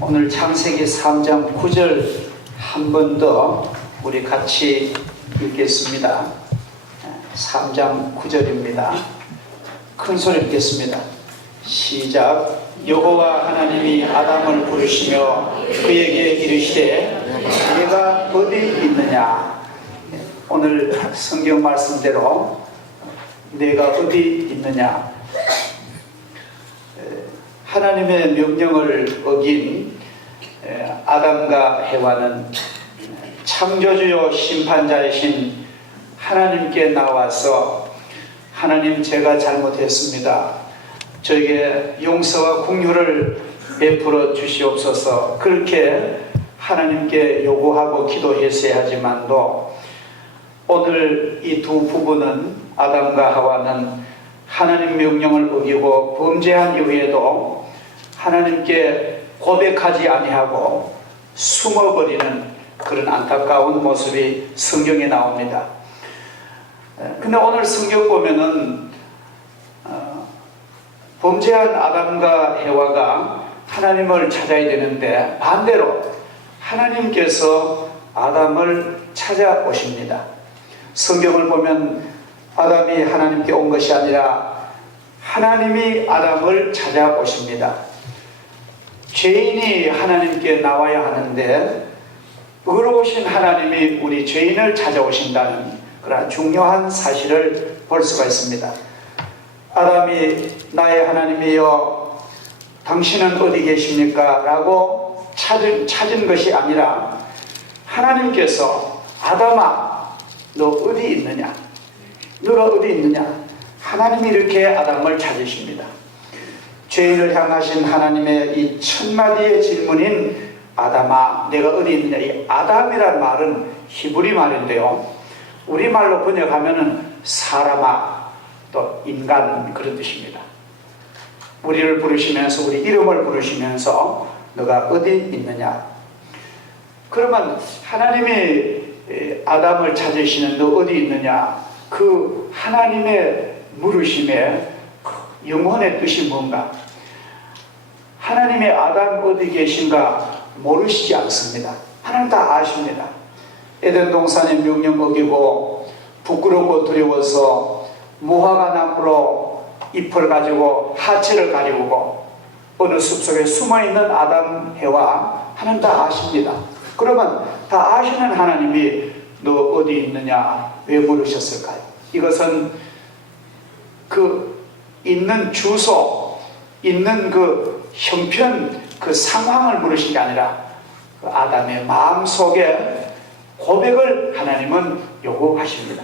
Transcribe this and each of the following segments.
오늘 창세기 3장 9절 한 번 더 우리 같이 읽겠습니다. 3장 9절입니다. 큰 소리 읽겠습니다. 시작. 여호와 하나님이 아담을 부르시며 그에게 이르시되 내가 어디 있느냐. 오늘 성경 말씀대로 내가 어디 있느냐, 하나님의 명령을 어긴 아담과 해와는 창조주요 심판자이신 하나님께 나와서 하나님, 제가 잘못했습니다. 저에게 용서와 긍휼을 베풀어 주시옵소서. 그렇게 하나님께 요구하고 기도했어야 하지만도 오늘 이 두 부부는, 아담과 하와는 하나님 명령을 어기고 범죄한 이후에도 하나님께 고백하지 아니하고 숨어버리는 그런 안타까운 모습이 성경에 나옵니다. 근데 오늘 성경 보면은 범죄한 아담과 해와가 하나님을 찾아야 되는데 반대로 하나님께서 아담을 찾아오십니다. 성경을 보면 아담이 하나님께 온 것이 아니라 하나님이 아담을 찾아오십니다. 죄인이 하나님께 나와야 하는데 의로우신 하나님이 우리 죄인을 찾아오신다는 그런 중요한 사실을 볼 수가 있습니다. 아담이 나의 하나님이여 당신은 어디 계십니까? 라고 찾은 것이 아니라 하나님께서 아담아 너 어디 있느냐? 너가 어디 있느냐? 하나님이 이렇게 아담을 찾으십니다. 죄인을 향하신 하나님의 이 첫마디의 질문인 아담아 내가 어디 있느냐. 이 아담이란 말은 히브리 말인데요, 우리말로 번역하면은 사람아, 또 인간, 그런 뜻입니다. 우리를 부르시면서, 우리 이름을 부르시면서 너가 어디 있느냐. 그러면 하나님이 아담을 찾으시는 너 어디 있느냐, 그 하나님의 물으심의 영혼의 뜻이 뭔가? 하나님의 아담 어디 계신가 모르시지 않습니다. 하나님 다 아십니다. 에덴 동산의 명령 어기고 부끄럽고 두려워서 무화과 나무로 잎을 가지고 하체를 가리우고 어느 숲속에 숨어있는 아담 해와 하나님 다 아십니다. 그러면 다 아시는 하나님이 너 어디 있느냐 왜 물으셨을까요? 이것은 그 있는 주소, 있는 그 형편, 그 상황을 물으신 게 아니라 그 아담의 마음속에 고백을 하나님은 요구하십니다.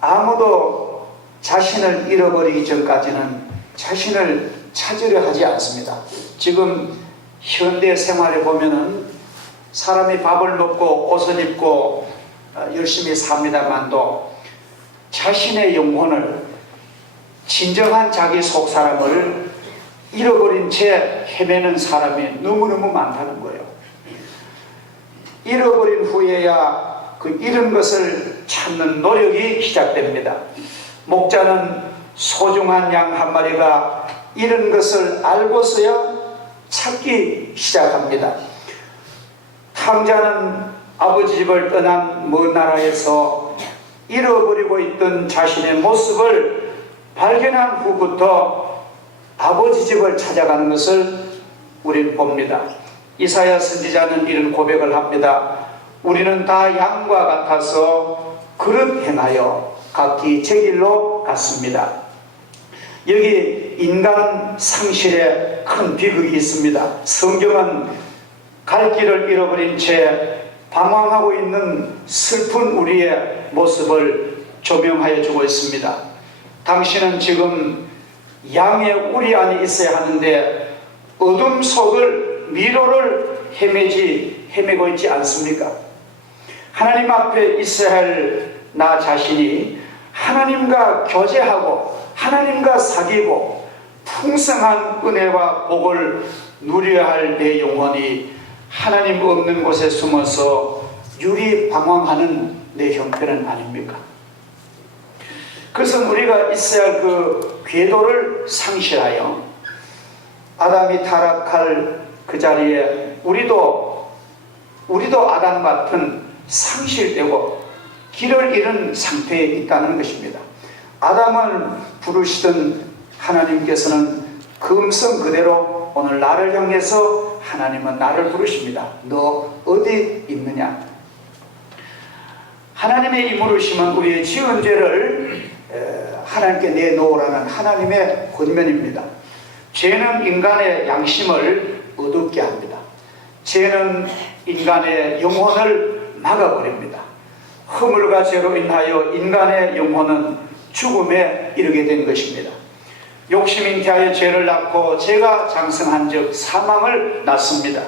아무도 자신을 잃어버리기 전까지는 자신을 찾으려 하지 않습니다. 지금 현대 생활에 보면은 사람이 밥을 먹고 옷을 입고 열심히 삽니다만도 자신의 영혼을, 진정한 자기 속 사람을 잃어버린 채 헤매는 사람이 너무너무 많다는 거예요. 잃어버린 후에야 그 잃은 것을 찾는 노력이 시작됩니다. 목자는 소중한 양 한 마리가 잃은 것을 알고서야 찾기 시작합니다. 탕자는 아버지 집을 떠난 먼 나라에서 잃어버리고 있던 자신의 모습을 발견한 후부터 아버지 집을 찾아가는 것을 우리는 봅니다. 이사야 선지자는 이런 고백을 합니다. 우리는 다 양과 같아서 그릇 행하여 각기 제 길로 갔습니다. 여기 인간 상실에 큰 비극이 있습니다. 성경은 갈 길을 잃어버린 채 방황하고 있는 슬픈 우리의 모습을 조명하여 주고 있습니다. 당신은 지금 양의 우리 안에 있어야 하는데 어둠 속을 미로를 헤매고 있지 않습니까? 하나님 앞에 있어야 할 나 자신이 하나님과 교제하고 하나님과 사귀고 풍성한 은혜와 복을 누려야 할 내 영혼이 하나님 없는 곳에 숨어서 유리방황하는 내 형편은 아닙니까? 그래서 우리가 있어야 할 그 궤도를 상실하여 아담이 타락할 그 자리에 우리도 아담 같은 상실되고 길을 잃은 상태에 있다는 것입니다. 아담을 부르시던 하나님께서는 그 음성 그대로 오늘 나를 향해서 하나님은 나를 부르십니다. 너 어디 있느냐? 하나님의 이 부르심은 우리의 지은 죄를 하나님께 내놓으라는 하나님의 권면입니다. 죄는 인간의 양심을 어둡게 합니다. 죄는 인간의 영혼을 막아버립니다. 허물과 죄로 인하여 인간의 영혼은 죽음에 이르게 된 것입니다. 욕심 잉태하여 죄를 낳고 죄가 장성한 즉 사망을 낳습니다.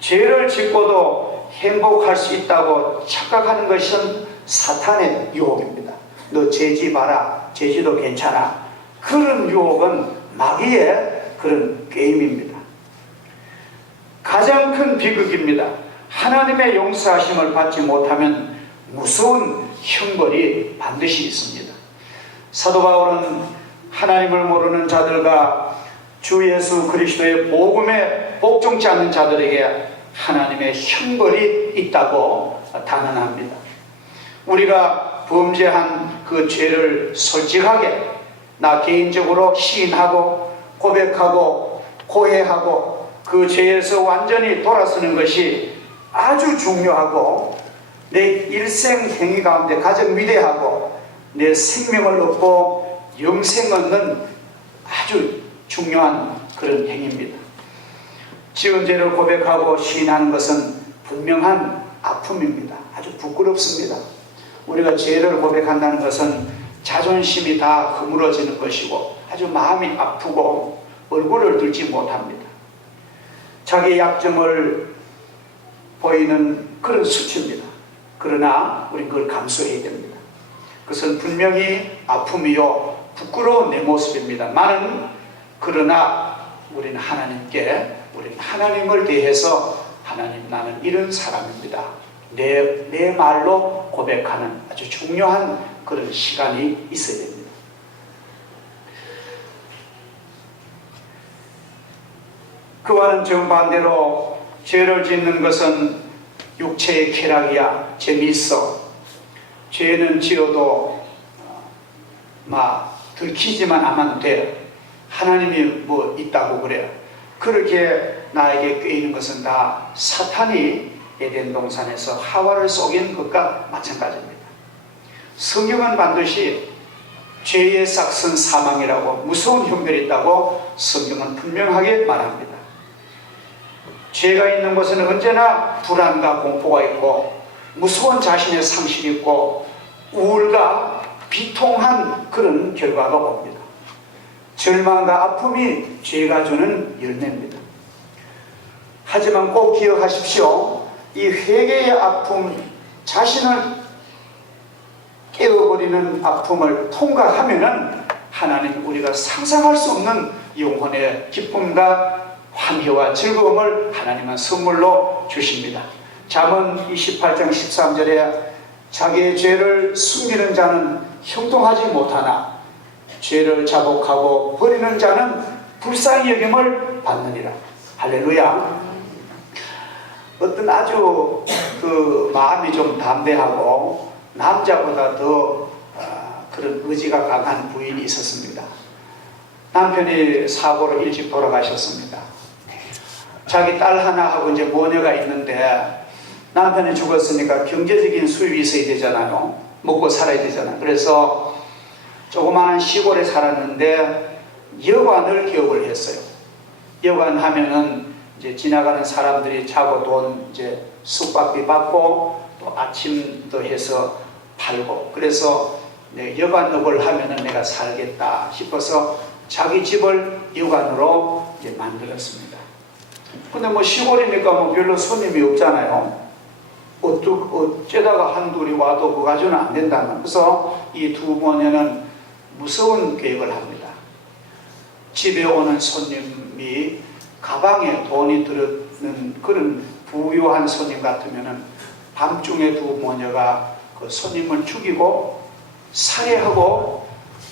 죄를 짓고도 행복할 수 있다고 착각하는 것은 사탄의 유혹입니다. 너 죄지 마라, 죄지도 괜찮아. 그런 유혹은 마귀의 그런 게임입니다. 가장 큰 비극입니다. 하나님의 용서하심을 받지 못하면 무서운 형벌이 반드시 있습니다. 사도 바울은 하나님을 모르는 자들과 주 예수 그리스도의 복음에 복종치 않는 자들에게 하나님의 형벌이 있다고 단언합니다. 우리가 범죄한 그 죄를 솔직하게 나 개인적으로 시인하고 고백하고 고해하고 그 죄에서 완전히 돌아서는 것이 아주 중요하고 내 일생 행위 가운데 가장 위대하고 내 생명을 얻고 영생 얻는 아주 중요한 그런 행위입니다. 지은 죄를 고백하고 시인하는 것은 분명한 아픔입니다. 아주 부끄럽습니다. 우리가 죄를 고백한다는 것은 자존심이 다 허물어지는 것이고 아주 마음이 아프고 얼굴을 들지 못합니다. 자기의 약점을 보이는 그런 수치입니다. 그러나 우리는 그걸 감수해야 됩니다. 그것은 분명히 아픔이요 부끄러운 내 모습입니다만은 그러나 우리는 하나님을 대해서 하나님 나는 이런 사람입니다. 내 말로 고백하는 아주 중요한 그런 시간이 있어야 됩니다. 그와는 정반대로 죄를 짓는 것은 육체의 쾌락이야 재미있어. 죄는 지어도 들키지만 하면 돼. 하나님이 뭐 있다고 그래요. 그렇게 나에게 꾀이는 것은 다 사탄이 에덴 동산에서 하와를 속인 것과 마찬가지입니다. 성경은 반드시 죄의 싹은 사망이라고 무서운 형벌이 있다고 성경은 분명하게 말합니다. 죄가 있는 곳에는 언제나 불안과 공포가 있고 무서운 자신의 상실이 있고 우울과 비통한 그런 결과가 옵니다. 절망과 아픔이 죄가 주는 열매입니다. 하지만 꼭 기억하십시오. 이 회개의 아픔, 자신을 깨워버리는 아픔을 통과하면은 하나님 우리가 상상할 수 없는 영혼의 기쁨과 환희와 즐거움을 하나님은 선물로 주십니다. 잠언 28장 13절에 자기의 죄를 숨기는 자는 형통하지 못하나 죄를 자복하고 버리는 자는 불쌍히 여김을 받느니라. 할렐루야. 어떤 아주 그 마음이 좀 담대하고 남자보다 더 그런 의지가 강한 부인이 있었습니다. 남편이 사고로 일찍 돌아가셨습니다. 자기 딸 하나하고 이제 모녀가 있는데 남편이 죽었으니까 경제적인 수입이 있어야 되잖아요. 먹고 살아야 되잖아요. 그래서 조그마한 시골에 살았는데 여관을 개업을 했어요. 여관 하면은 이제 지나가는 사람들이 자고 돈 이제 숙박비 받고 또 아침도 해서 팔고 그래서 여관업을 하면은 내가 살겠다 싶어서 자기 집을 여관으로 이제 만들었습니다. 근데 뭐 시골이니까 뭐 별로 손님이 없잖아요. 어쩌다가 한둘이 와도 그 가지고는 안 된다는. 그래서 이 두 모녀는 무서운 계획을 합니다. 집에 오는 손님이 가방에 돈이 들었는 그런 부유한 손님 같으면은 밤중에 두 모녀가 그 손님을 죽이고 살해하고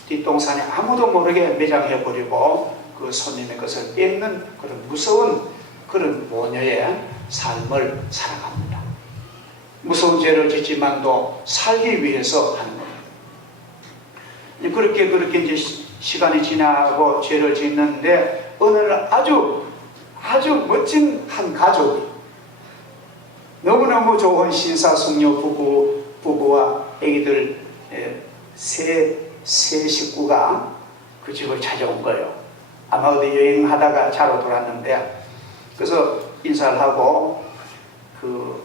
뒷동산에 아무도 모르게 매장해버리고 그 손님의 것을 뺏는 그런 무서운 그런 모녀의 삶을 살아갑니다. 무서운 죄를 짓지만도 살기 위해서 하는 겁니다. 그렇게 이제 시간이 지나고 죄를 짓는데 어느 날 아주 멋진 한 가족이 너무너무 좋은 신사숙녀 부부와 아기들 세 식구가 그 집을 찾아온 거예요. 아마 어디 여행하다가 자러 돌았는데, 그래서 인사를 하고 그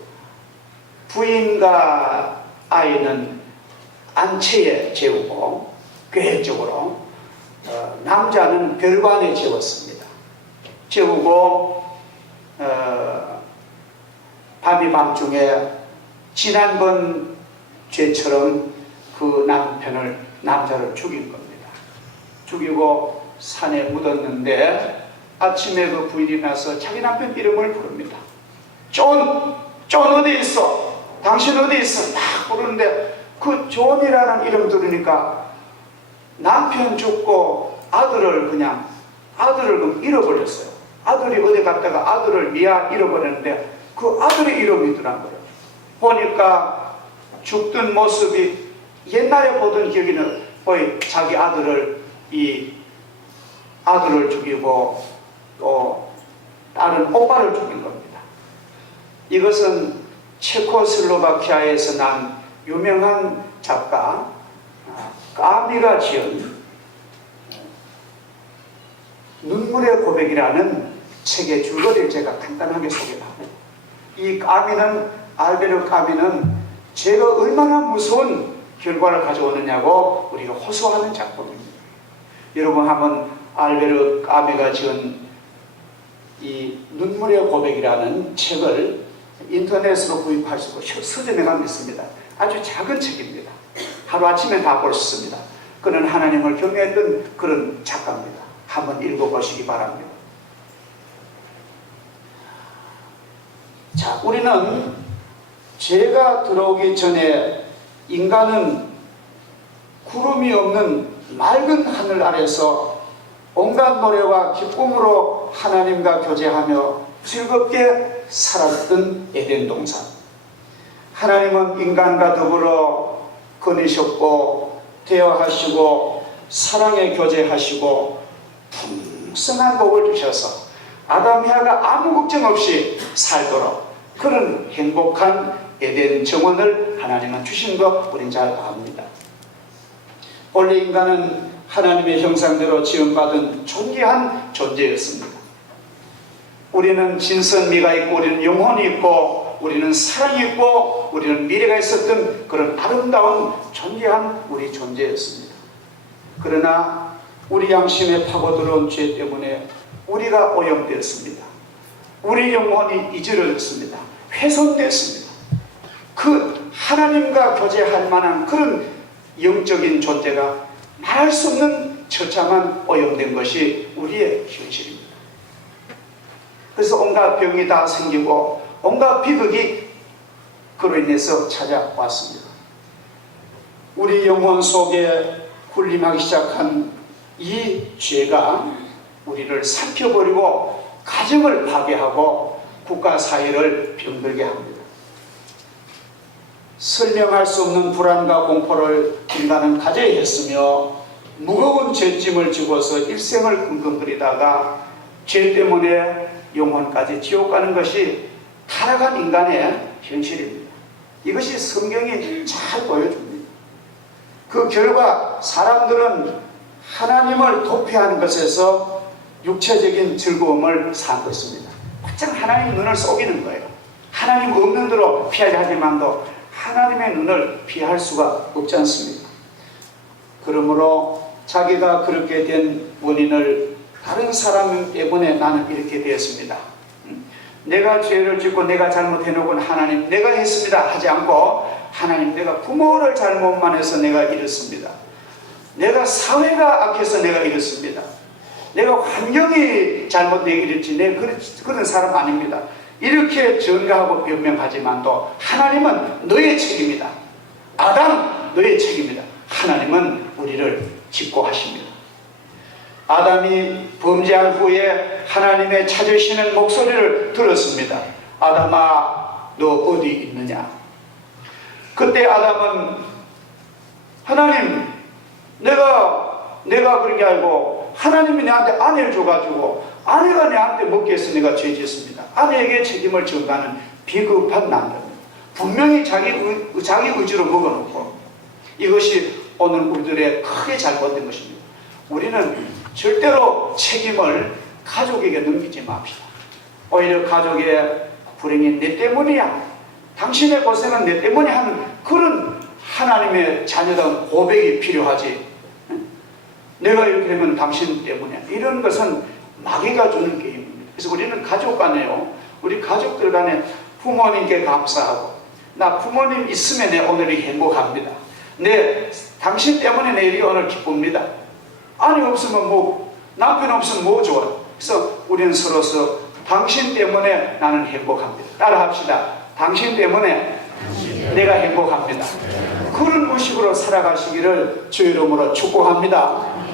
부인과 아이는 안채에 재우고 계획적으로 남자는 별관에 재웠습니다. 재우고 밤이 밤중에 지난번 죄처럼 그 남자를 죽인 겁니다. 죽이고 산에 묻었는데 아침에 그 부인이 나서 자기 남편 이름을 부릅니다. 존 어디 있어? 당신 어디 있어? 막 부르는데 그 존이라는 이름 들으니까 남편 죽고 아들을 잃어버렸어요. 아들이 어디 갔다가 아들을 잃어버렸는데 그 아들의 이름이더란 거예요. 보니까 죽던 모습이 옛날에 보던 기억이는 거의 자기 아들을 죽이고 또 다른 오빠를 죽인 겁니다. 이것은 체코슬로바키아에서 난 유명한 작가 까미가 지은 눈물의 고백이라는 책의 줄거리를 제가 간단하게 소개합니다. 이 까미는, 알베르 까미는 죄가 얼마나 무서운 결과를 가져오느냐고 우리가 호소하는 작품입니다. 여러분 한번 알베르 까미가 지은 이 눈물의 고백이라는 책을 인터넷으로 구입할 수 있고 서점에 가면 있습니다. 아주 작은 책입니다. 하루아침에 다 볼 수 있습니다. 그는 하나님을 경외했던 그런 작가입니다. 한번 읽어보시기 바랍니다. 자, 우리는 죄가 들어오기 전에 인간은 구름이 없는 맑은 하늘 아래서 온갖 노래와 기쁨으로 하나님과 교제하며 즐겁게 살았던 에덴 동산. 하나님은 인간과 더불어 거니셨고 대화하시고 사랑에 교제하시고 풍성한 복을 주셔서 아담 해아가 아무 걱정 없이 살도록 그런 행복한 에덴 정원을 하나님은 주신 거 우린 잘 압니다. 원래 인간은 하나님의 형상대로 지음받은 존귀한 존재였습니다. 우리는 진선미가 있고 우리는 영혼이 있고 우리는 사랑이 있고 우리는 미래가 있었던 그런 아름다운 존귀한 우리 존재였습니다. 그러나 우리 양심에 파고들어온 죄 때문에 우리가 오염되었습니다. 우리 영혼이 이질어졌습니다. 훼손됐습니다. 그 하나님과 교제할 만한 그런 영적인 존재가 말할 수 없는 처참한 오염된 것이 우리의 현실입니다. 그래서 온갖 병이 다 생기고 온갖 비극이 그로 인해서 찾아왔습니다. 우리 영혼 속에 군림하기 시작한 이 죄가 우리를 삼켜버리고 가정을 파괴하고 국가 사회를 병들게 합니다. 설명할 수 없는 불안과 공포를 인간은 가져야 했으며 무거운 죄짐을 지고서 일생을 끙끙거리다가 죄 때문에 영혼까지 지옥 가는 것이 타락한 인간의 현실입니다. 이것이 성경이 잘 보여줍니다. 그 결과 사람들은 하나님을 도피하는 것에서 육체적인 즐거움을 삼고 있습니다. 바짝 하나님 눈을 속이는 거예요. 하나님 없는 대로 피하자 하지만도 하나님의 눈을 피할 수가 없지 않습니까? 그러므로 자기가 그렇게 된 원인을 다른 사람 때문에 나는 이렇게 되었습니다. 내가 죄를 짓고 내가 잘못해놓은 하나님 내가 했습니다 하지 않고 하나님 내가 부모를 잘못만 해서 내가 이렇습니다. 내가 사회가 악해서 내가 이렇습니다. 내가 환경이 잘못되어 이랬지 내가 그런 사람 아닙니다. 이렇게 전가하고 변명하지만도 하나님은 너의 책임이다. 아담 너의 책임이다. 하나님은 우리를 짓고 하십니다. 아담이 범죄한 후에 하나님의 찾으시는 목소리를 들었습니다. 아담아, 너 어디 있느냐? 그때 아담은 하나님, 내가 그런 게 아니고 하나님이 내한테 아내를 줘가지고 아내가 내한테 먹게 해서 내가 죄 짓습니다. 아내에게 책임을 전가하는 비겁한 남자입니다. 분명히 자기 의지로 먹어놓고, 이것이 오늘 우리들의 크게 잘못된 것입니다. 우리는 절대로 책임을 가족에게 넘기지 맙시다. 오히려 가족의 불행이 내 때문이야, 당신의 고생은 내 때문에 하는 그런 하나님의 자녀다운 고백이 필요하지. 내가 이렇게 되면 당신 때문에, 이런 것은 마귀가 주는 게임입니다. 그래서 우리는 가족 간에요, 우리 가족들 간에 부모님께 감사하고, 나 부모님 있으면 내 오늘이 행복합니다. 당신 때문에 내일이 오늘 기쁩니다. 아내 없으면 뭐, 남편 없으면 뭐 좋아요. 그래서 우리는 서로서 당신 때문에 나는 행복합니다. 따라 합시다. 당신 때문에 내가 행복합니다. 그런 의식으로 살아가시기를 주 이름으로 축복합니다.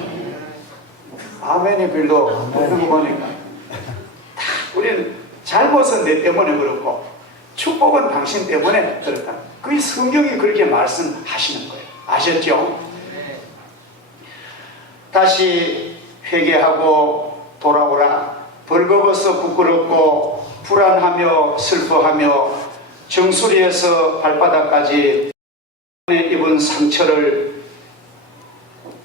아멘이 별로 없는 거 보니까 우리는 잘못은 내 때문에 그렇고 축복은 당신 때문에 그렇다. 그게 성경이 그렇게 말씀하시는 거예요. 아셨죠? 다시 회개하고 돌아오라. 벌거벗어 부끄럽고 불안하며 슬퍼하며 정수리에서 발바닥까지 입은 상처를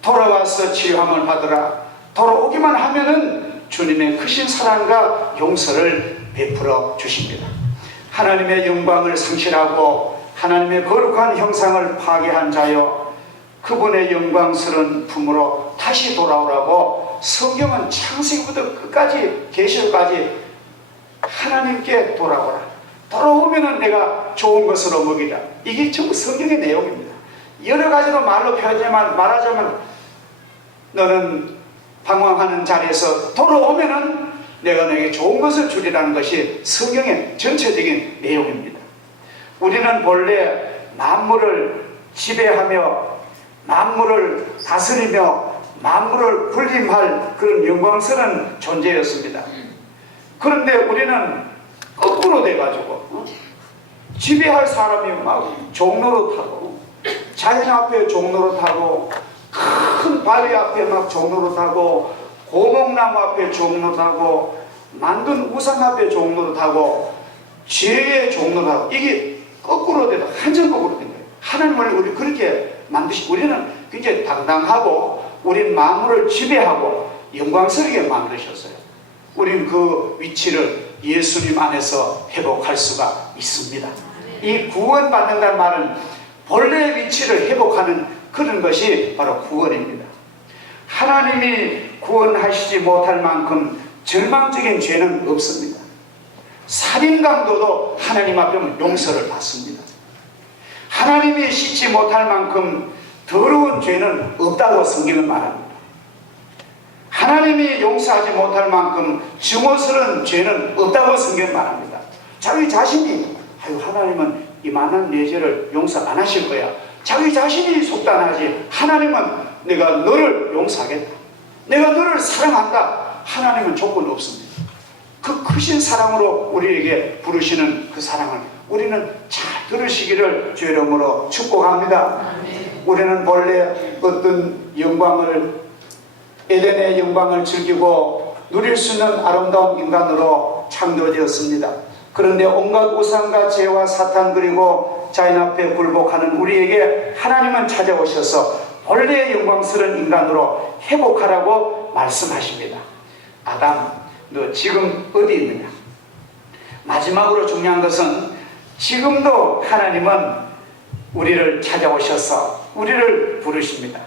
돌아와서 치료함을 받으라. 돌아오기만 하면은 주님의 크신 사랑과 용서를 베풀어 주십니다. 하나님의 영광을 상실하고 하나님의 거룩한 형상을 파괴한 자여, 그분의 영광스러운 품으로 다시 돌아오라고 성경은 창세기부터 끝까지 계시록까지 하나님께 돌아오라. 돌아오면은 내가 좋은 것으로 먹이라. 이게 전부 성경의 내용입니다. 여러 가지로 말로 말하자면 너는 방황하는 자리에서 돌아오면은 내가 너에게 좋은 것을 주리라는 것이 성경의 전체적인 내용입니다. 우리는 본래 만물을 지배하며 만물을 다스리며 만물을 군림할 그런 영광스러운 존재였습니다. 그런데 우리는 거꾸로 돼가지고 지배할 사람이 막 종로로 타고, 자연 앞에 종로로 타고, 큰 바위 앞에 막 종로로 타고, 고목나무 앞에 종로로 타고, 만든 우상 앞에 종로로 타고, 죄의 종로로 타고, 이게 거꾸로 돼도 한전 거꾸로 된 거예요. 하나님을 우리 그렇게 만드시고, 우리는 굉장히 당당하고 우린 만물을 지배하고 영광스럽게 만드셨어요. 우린 그 위치를 예수님 안에서 회복할 수가 있습니다. 이 구원받는다는 말은 본래의 위치를 회복하는 그런 것이 바로 구원입니다. 하나님이 구원하시지 못할 만큼 절망적인 죄는 없습니다. 살인 강도도 하나님 앞에 용서를 받습니다. 하나님이 씻지 못할 만큼 더러운 죄는 없다고 성경은 말합니다. 하나님이 용서하지 못할 만큼 증오스러운 죄는 없다고 성경은 말합니다. 자기 자신이 하나님은 이만한 내 죄를 용서 안 하실 거야, 자기 자신이 속단하지 하나님은 내가 너를 용서하겠다, 내가 너를 사랑한다, 하나님은 조건 없습니다. 그 크신 사랑으로 우리에게 부르시는 그 사랑을 우리는 잘 들으시기를 주 이름으로 축복합니다. 우리는 본래 어떤 영광을, 에덴의 영광을 즐기고 누릴 수 있는 아름다운 인간으로 창조되었습니다. 그런데 온갖 우상과 죄와 사탄 그리고 자연 앞에 굴복하는 우리에게 하나님은 찾아오셔서 본래의 영광스러운 인간으로 회복하라고 말씀하십니다. 아담, 너 지금 어디 있느냐? 마지막으로 중요한 것은 지금도 하나님은 우리를 찾아오셔서 우리를 부르십니다.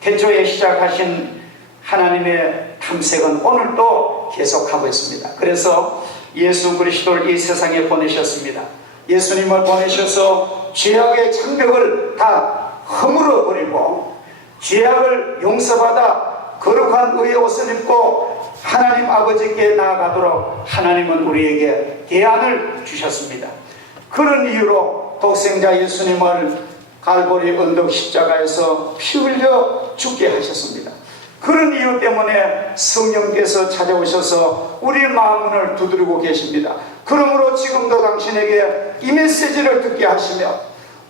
태초에 시작하신 하나님의 탐색은 오늘도 계속하고 있습니다. 그래서 예수 그리스도를 이 세상에 보내셨습니다. 예수님을 보내셔서 죄악의 장벽을 다 허물어 버리고 죄악을 용서받아 거룩한 의의 옷을 입고 하나님 아버지께 나아가도록 하나님은 우리에게 대안을 주셨습니다. 그런 이유로 독생자 예수님을 갈보리 언덕 십자가에서 피 흘려 죽게 하셨습니다. 그런 이유 때문에 성령께서 찾아오셔서 우리 마음을 두드리고 계십니다. 그러므로 지금도 당신에게 이 메시지를 듣게 하시며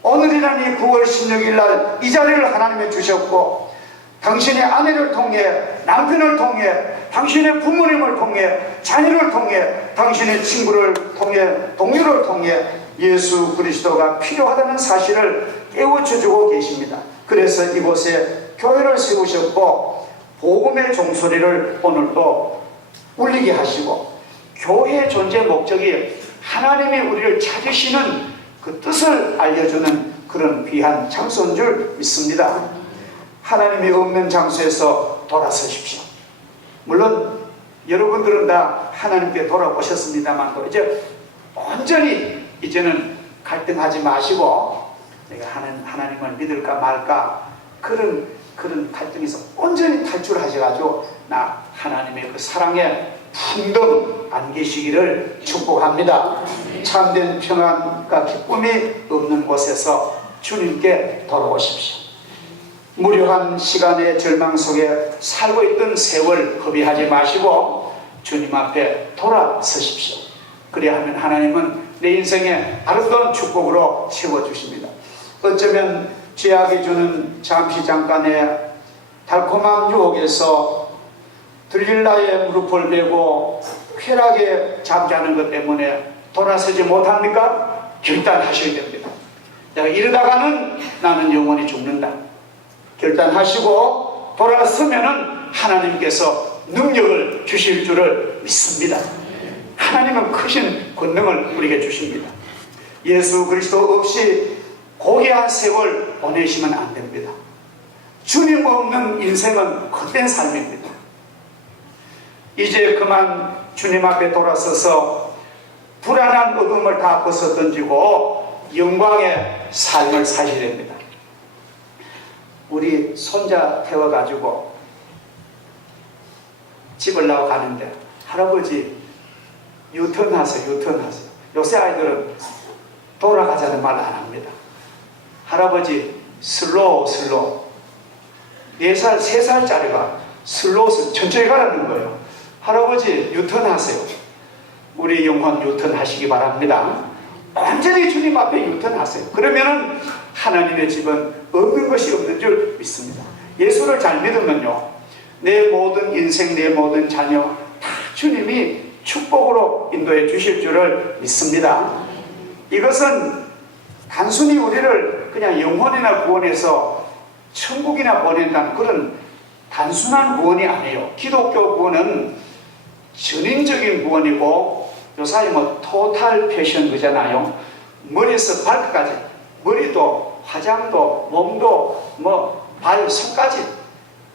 오늘이란 이 9월 16일 날 이 자리를 하나님이 주셨고 당신의 아내를 통해 남편을 통해 당신의 부모님을 통해 자녀를 통해 당신의 친구를 통해 동료를 통해 예수 그리스도가 필요하다는 사실을 깨우쳐주고 계십니다. 그래서 이곳에 교회를 세우셨고 복음의 종소리를 오늘도 울리게 하시고 교회의 존재 목적이 하나님이 우리를 찾으시는 그 뜻을 알려주는 그런 귀한 장소인 줄 믿습니다. 하나님이 없는 장소에서 돌아서십시오. 물론 여러분들은 다 하나님께 돌아오셨습니다만 이제 온전히 이제는 갈등하지 마시고 내가 하나님을 믿을까 말까 그런 갈등에서 온전히 탈출하셔가지고 나 하나님의 그 사랑에 풍덩 안기시기를 축복합니다. 참된 평안과 기쁨이 없는 곳에서 주님께 돌아오십시오. 무료한 시간의 절망 속에 살고 있던 세월 허비하지 마시고 주님 앞에 돌아서십시오. 그래야 하면 하나님은 내 인생에 아름다운 축복으로 채워주십니다. 어쩌면 죄악이 주는 잠시 잠깐의 달콤한 유혹에서 들릴라의 무릎을 베고 쾌락에 잠자는 것 때문에 돌아서지 못합니까? 결단하셔야 됩니다. 내가 이러다가는 나는 영원히 죽는다. 결단하시고 돌아서면은 하나님께서 능력을 주실 줄을 믿습니다. 하나님은 크신 권능을 우리에게 주십니다. 예수 그리스도 없이 고귀한 세월 보내시면 안 됩니다. 주님 없는 인생은 헛된 삶입니다. 이제 그만 주님 앞에 돌아서서 불안한 어둠을 다 벗어던지고 영광의 삶을 사셔야 됩니다. 우리 손자 태워가지고 집을 나와 가는데 할아버지 유턴하세요. 유턴하세요. 요새 아이들은 돌아가자는 말 안 합니다. 할아버지 슬로우 4살 3살짜리가 슬로우 천천히 가라는 거예요. 할아버지 유턴하세요. 우리 영혼 유턴하시기 바랍니다. 완전히 주님 앞에 유턴하세요. 그러면은 하나님의 집은 없는 것이 없는 줄 믿습니다. 예수를 잘 믿으면요 내 모든 인생 내 모든 자녀 다 주님이 축복으로 인도해 주실 줄을 믿습니다. 이것은 단순히 우리를 그냥 영혼이나 구원해서 천국이나 보낸다는 그런 단순한 구원이 아니에요. 기독교 구원은 전인적인 구원이고 요사이 토탈 패션 그잖아요. 머리에서 발끝까지 머리도 화장도 몸도 발 손까지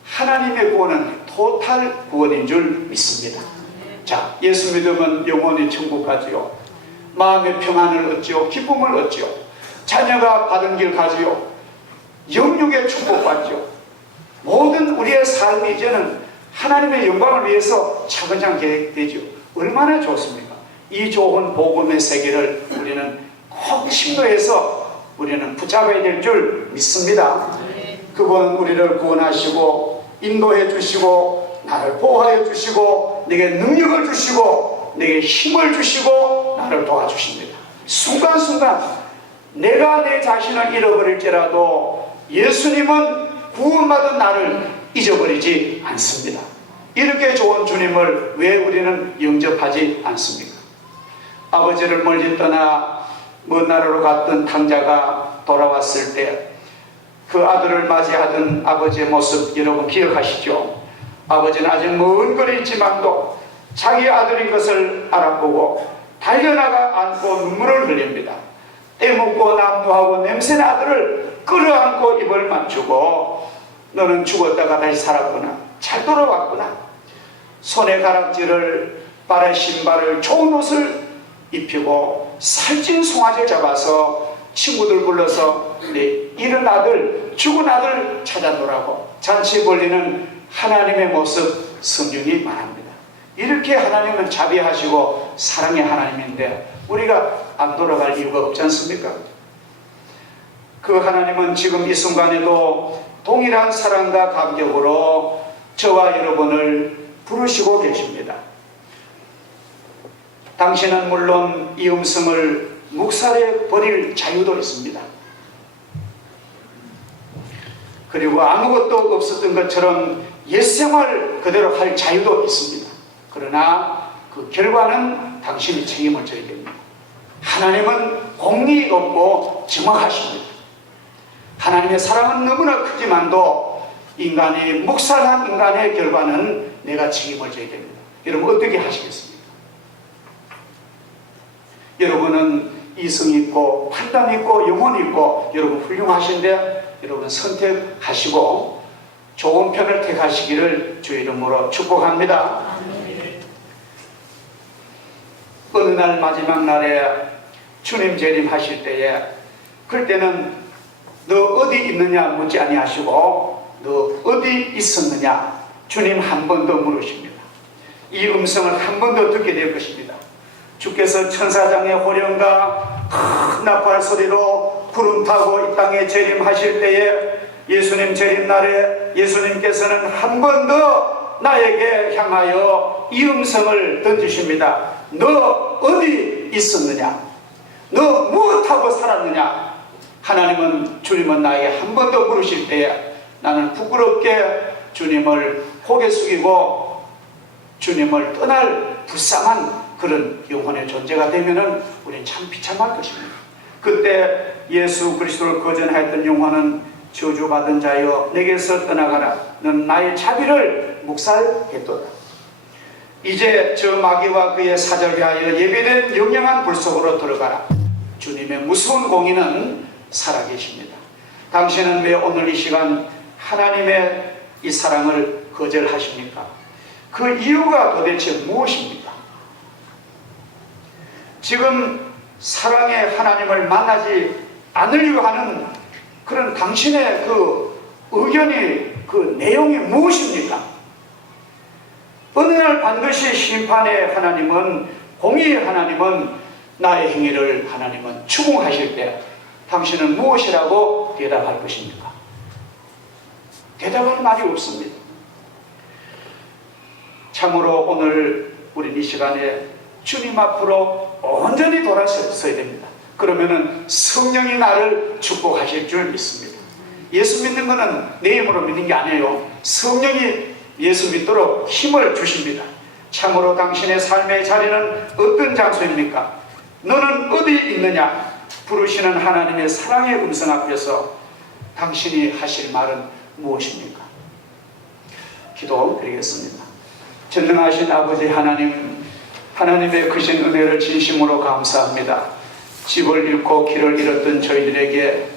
하나님의 구원은 토탈 구원인 줄 믿습니다. 자, 예수 믿으면 영원히 천국 가지요. 마음의 평안을 얻지요. 기쁨을 얻지요. 자녀가 바른 길 가지요. 영육의 축복받지요. 모든 우리의 삶이 이제는 하나님의 영광을 위해서 차근차근 계획되죠. 얼마나 좋습니까? 이 좋은 복음의 세계를 우리는 꼭 심도해서 우리는 붙잡아야 될 줄 믿습니다. 그분은 우리를 구원하시고 인도해 주시고 나를 보호하여 주시고 내게 능력을 주시고 내게 힘을 주시고 나를 도와주십니다. 순간순간 내가 내 자신을 잃어버릴지라도 예수님은 구원받은 나를 잊어버리지 않습니다. 이렇게 좋은 주님을 왜 우리는 영접하지 않습니까? 아버지를 멀리 떠나 먼 나라로 갔던 탕자가 돌아왔을 때 그 아들을 맞이하던 아버지의 모습 여러분 기억하시죠? 아버지는 아직 먼 거리 있지만도 자기 아들인 것을 알아보고 달려나가 안고 눈물을 흘립니다. 때묻고 남루하고 냄새난 아들을 끌어안고 입을 맞추고 너는 죽었다가 다시 살았구나. 잘 돌아왔구나. 손에 가락지를 발에 신발을 좋은 옷을 입히고 살찐 송아지를 잡아서 친구들 불러서 내 잃은 아들 죽은 아들 찾아노라고 잔치 벌리는 하나님의 모습 성경이 말합니다. 이렇게 하나님은 자비하시고 사랑의 하나님인데 우리가 안 돌아갈 이유가 없지 않습니까? 그 하나님은 지금 이 순간에도 동일한 사랑과 감격으로 저와 여러분을 부르시고 계십니다. 당신은 물론 이 음성을 묵살해 버릴 자유도 있습니다. 그리고 아무것도 없었던 것처럼 옛생활 그대로 할 자유도 있습니다. 그러나 그 결과는 당신이 책임을 져야 됩니다. 하나님은 공리 없고 정확하십니다. 하나님의 사랑은 너무나 크지만도 인간이 묵살한 인간의 결과는 내가 책임을 져야 됩니다. 여러분 어떻게 하시겠습니까? 여러분은 이성 있고 판단 있고 영혼 있고 여러분 훌륭하신데 여러분 선택하시고 좋은 편을 택하시기를 주의 이름으로 축복합니다. 어느 날 마지막 날에 주님 재림하실 때에 그때는 너 어디 있느냐 묻지 아니하시고 너 어디 있었느냐 주님 한 번 더 물으십니다. 이 음성을 한 번 더 듣게 될 것입니다. 주께서 천사장의 호령과 큰 나팔 소리로 구름 타고 이 땅에 재림하실 때에 예수님 재림날에 예수님께서는 한 번 더 나에게 향하여 이 음성을 던지십니다. 너 어디 있었느냐? 너 무엇하고 살았느냐? 하나님은 주님은 나에게 한 번 더 물으실 때에 나는 부끄럽게 주님을 고개 숙이고 주님을 떠날 불쌍한 그런 영혼의 존재가 되면은 우리는 참 비참할 것입니다. 그때 예수 그리스도를 거절하였던 영혼은 저주받은 자여 내게서 떠나가라. 넌 나의 자비를 묵살했도다. 이제 저 마귀와 그의 사절에 하여 예배된 영영한 불 속으로 들어가라. 주님의 무서운 공의는 살아계십니다. 당신은 왜 오늘 이 시간 하나님의 이 사랑을 거절하십니까? 그 이유가 도대체 무엇입니까? 지금 사랑의 하나님을 만나지 않으려고 하는 그런 당신의 그 의견이 그 내용이 무엇입니까? 어느 날 반드시 심판의 하나님은 공의의 하나님은 나의 행위를 하나님은 추궁하실 때 당신은 무엇이라고 대답할 것입니까? 대답할 말이 없습니다. 참으로 오늘 우리 이 시간에 주님 앞으로 온전히 돌아서야 됩니다. 그러면은 성령이 나를 축복하실 줄 믿습니다. 예수 믿는 것은 내 힘으로 믿는 게 아니에요. 성령이 예수 믿도록 힘을 주십니다. 참으로 당신의 삶의 자리는 어떤 장소입니까? 너는 어디 있느냐? 부르시는 하나님의 사랑의 음성 앞에서 당신이 하실 말은 무엇입니까? 기도드리겠습니다. 전능하신 아버지 하나님, 하나님의 크신 은혜를 진심으로 감사합니다. 집을 잃고 길을 잃었던 저희들에게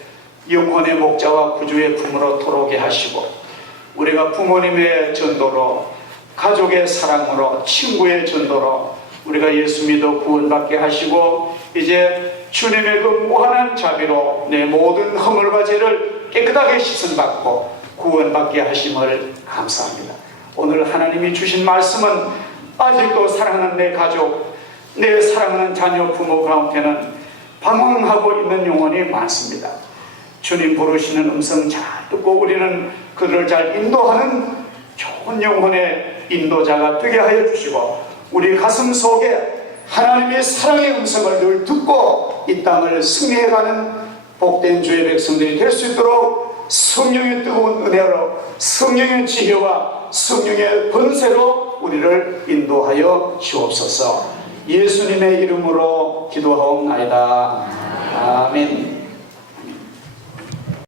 영혼의 목자와 구주의 품으로 돌아오게 하시고 우리가 부모님의 전도로 가족의 사랑으로 친구의 전도로 우리가 예수 믿어 구원받게 하시고 이제 주님의 그 무한한 자비로 내 모든 허물과 죄를 깨끗하게 씻음받고 구원받게 하심을 감사합니다. 오늘 하나님이 주신 말씀은 아직도 사랑하는 내 가족, 내 사랑하는 자녀 부모 가운데는 방황하고 있는 영혼이 많습니다. 주님 부르시는 음성 잘 듣고 우리는 그들을 잘 인도하는 좋은 영혼의 인도자가 되게 하여 주시고 우리 가슴 속에 하나님의 사랑의 음성을 늘 듣고 이 땅을 승리해가는 복된 주의 백성들이 될 수 있도록 성령의 뜨거운 은혜로 성령의 지혜와 성령의 번세로 우리를 인도하여 주옵소서. 예수님의 이름으로 기도하옵나이다. 아멘.